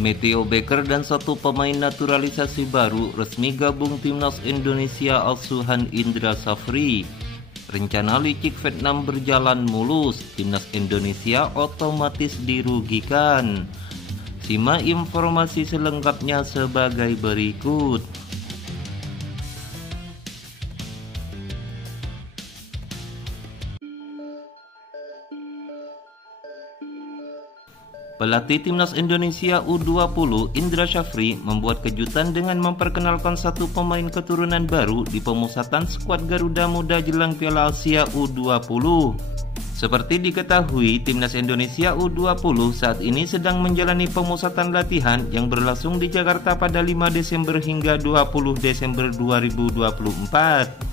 Matteo Baker dan satu pemain naturalisasi baru resmi gabung timnas Indonesia asuhan Indra Safri. Rencana licik Vietnam berjalan mulus, timnas Indonesia otomatis dirugikan. Simak informasi selengkapnya sebagai berikut. Pelatih timnas Indonesia U20 Indra Safri membuat kejutan dengan memperkenalkan satu pemain keturunan baru di pemusatan skuad Garuda Muda jelang Piala Asia U20. Seperti diketahui, timnas Indonesia U20 saat ini sedang menjalani pemusatan latihan yang berlangsung di Jakarta pada 5 Desember hingga 20 Desember 2024.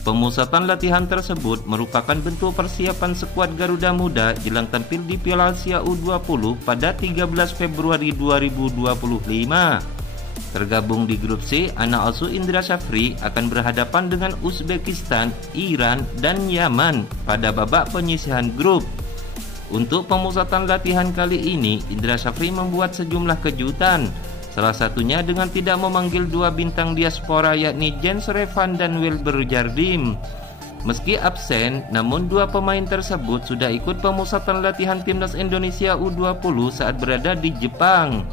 Pemusatan latihan tersebut merupakan bentuk persiapan skuad Garuda Muda jelang tampil di Piala Asia U20 pada 13 Februari 2025. Tergabung di grup C, anak asuh Indra Safri akan berhadapan dengan Uzbekistan, Iran, dan Yaman pada babak penyisihan grup. Untuk pemusatan latihan kali ini, Indra Safri membuat sejumlah kejutan. Salah satunya dengan tidak memanggil dua bintang diaspora yakni Jens Revan dan Wilber Jardim. Meski absen, namun dua pemain tersebut sudah ikut pemusatan latihan timnas Indonesia U20 saat berada di Jepang.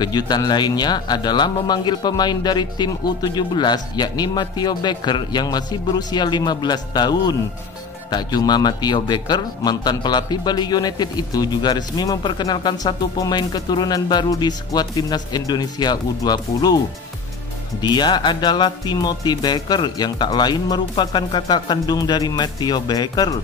Kejutan lainnya adalah memanggil pemain dari tim U17 yakni Matteo Baker yang masih berusia 15 tahun. Tak cuma Matteo Baker, mantan pelatih Bali United itu juga resmi memperkenalkan satu pemain keturunan baru di skuad timnas Indonesia U20. Dia adalah Timothy Baker yang tak lain merupakan kakak kandung dari Matteo Baker.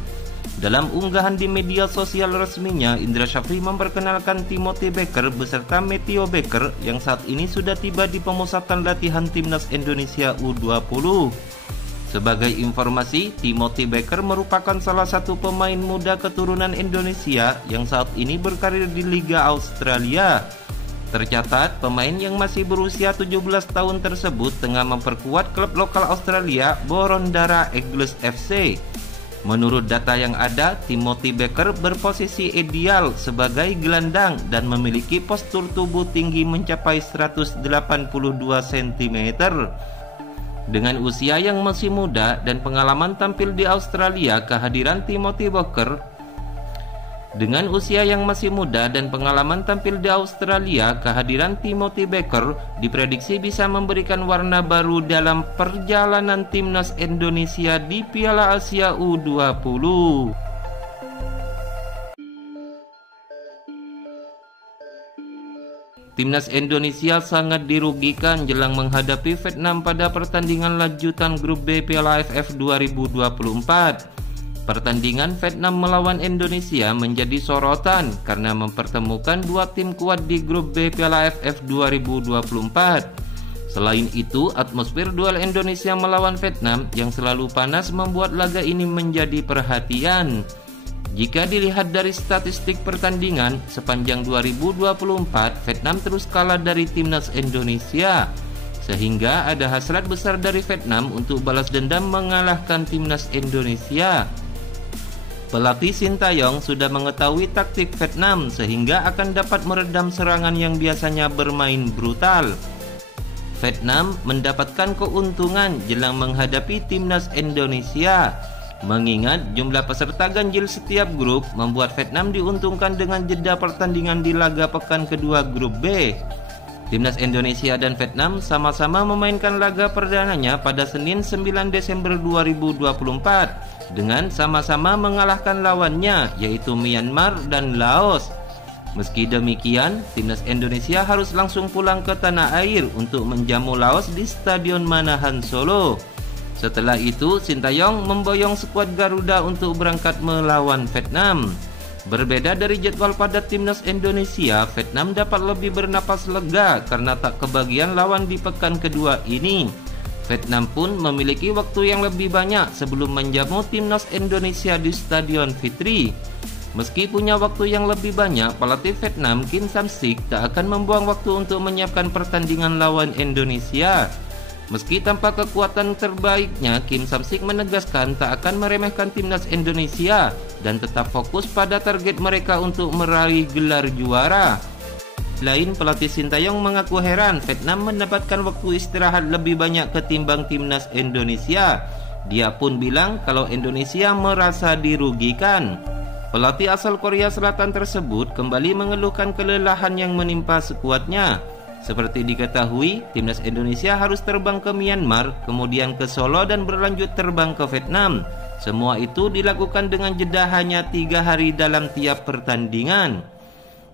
Dalam unggahan di media sosial resminya, Indra Safri memperkenalkan Timothy Baker beserta Matteo Baker yang saat ini sudah tiba di pemusatan latihan timnas Indonesia U20. Sebagai informasi, Timothy Baker merupakan salah satu pemain muda keturunan Indonesia yang saat ini berkarir di Liga Australia. Tercatat, pemain yang masih berusia 17 tahun tersebut tengah memperkuat klub lokal Australia, Boroondara Eagles FC. Menurut data yang ada, Timothy Baker berposisi ideal sebagai gelandang dan memiliki postur tubuh tinggi mencapai 182 cm. Dengan usia yang masih muda dan pengalaman tampil di Australia, kehadiran Timothy Baker diprediksi bisa memberikan warna baru dalam perjalanan timnas Indonesia di Piala Asia U20. Timnas Indonesia sangat dirugikan jelang menghadapi Vietnam pada pertandingan lanjutan grup B Piala AFF 2024. Pertandingan Vietnam melawan Indonesia menjadi sorotan karena mempertemukan dua tim kuat di grup B Piala AFF 2024. Selain itu, atmosfer duel Indonesia melawan Vietnam yang selalu panas membuat laga ini menjadi perhatian. Jika dilihat dari statistik pertandingan, sepanjang 2024 Vietnam terus kalah dari timnas Indonesia, sehingga ada hasrat besar dari Vietnam untuk balas dendam mengalahkan timnas Indonesia. Pelatih Sintayong sudah mengetahui taktik Vietnam sehingga akan dapat meredam serangan yang biasanya bermain brutal. Vietnam mendapatkan keuntungan jelang menghadapi timnas Indonesia. Mengingat jumlah peserta ganjil setiap grup membuat Vietnam diuntungkan dengan jeda pertandingan di laga pekan kedua grup B. Timnas Indonesia dan Vietnam sama-sama memainkan laga perdananya pada Senin 9 Desember 2024 dengan sama-sama mengalahkan lawannya yaitu Myanmar dan Laos. Meski demikian, timnas Indonesia harus langsung pulang ke tanah air untuk menjamu Laos di Stadion Manahan Solo. Setelah itu, Sintayong memboyong skuad Garuda untuk berangkat melawan Vietnam. Berbeda dari jadwal padat timnas Indonesia, Vietnam dapat lebih bernapas lega karena tak kebagian lawan di pekan kedua ini. Vietnam pun memiliki waktu yang lebih banyak sebelum menjamu timnas Indonesia di Stadion Fitri. Meski punya waktu yang lebih banyak, pelatih Vietnam Kim Sam-sik tak akan membuang waktu untuk menyiapkan pertandingan lawan Indonesia. Meski tanpa kekuatan terbaiknya, Kim Sam-sik menegaskan tak akan meremehkan timnas Indonesia dan tetap fokus pada target mereka untuk meraih gelar juara. lain, pelatih Sintayong mengaku heran Vietnam mendapatkan waktu istirahat lebih banyak ketimbang timnas Indonesia. Dia pun bilang kalau Indonesia merasa dirugikan. Pelatih asal Korea Selatan tersebut kembali mengeluhkan kelelahan yang menimpa skuadnya. Seperti diketahui, timnas Indonesia harus terbang ke Myanmar, kemudian ke Solo dan berlanjut terbang ke Vietnam. Semua itu dilakukan dengan jeda hanya 3 hari dalam tiap pertandingan.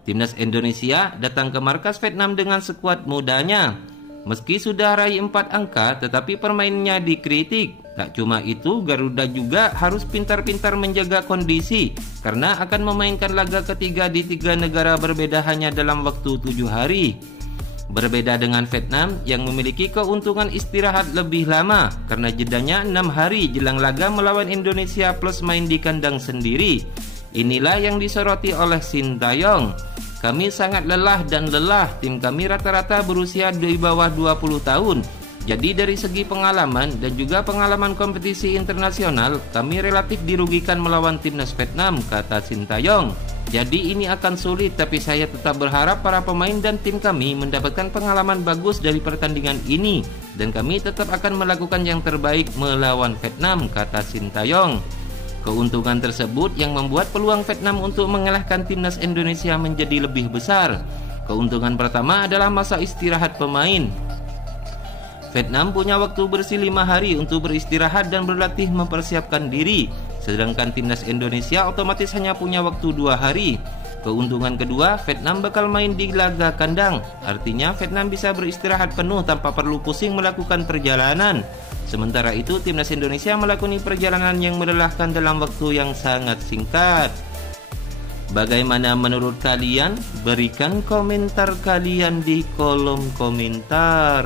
Timnas Indonesia datang ke markas Vietnam dengan skuad mudanya. Meski sudah raih 4 angka, tetapi permainannya dikritik. Tak cuma itu, Garuda juga harus pintar-pintar menjaga kondisi karena akan memainkan laga ketiga di 3 negara berbeda hanya dalam waktu 7 hari. Berbeda dengan Vietnam yang memiliki keuntungan istirahat lebih lama karena jedanya 6 hari jelang laga melawan Indonesia plus main di kandang sendiri. Inilah yang disoroti oleh Sintayong. Kami sangat lelah dan lelah, tim kami rata-rata berusia di bawah 20 tahun. Jadi dari segi pengalaman dan juga pengalaman kompetisi internasional, kami relatif dirugikan melawan timnas Vietnam, kata Sintayong. Jadi ini akan sulit, tapi saya tetap berharap para pemain dan tim kami mendapatkan pengalaman bagus dari pertandingan ini. Dan kami tetap akan melakukan yang terbaik melawan Vietnam, kata Sintayong. Keuntungan tersebut yang membuat peluang Vietnam untuk mengalahkan timnas Indonesia menjadi lebih besar. Keuntungan pertama adalah masa istirahat pemain. Vietnam punya waktu bersih 5 hari untuk beristirahat dan berlatih mempersiapkan diri. Sedangkan timnas Indonesia otomatis hanya punya waktu 2 hari. Keuntungan kedua, Vietnam bakal main di laga kandang. Artinya Vietnam bisa beristirahat penuh tanpa perlu pusing melakukan perjalanan. Sementara itu timnas Indonesia melakoni perjalanan yang melelahkan dalam waktu yang sangat singkat. Bagaimana menurut kalian? Berikan komentar kalian di kolom komentar.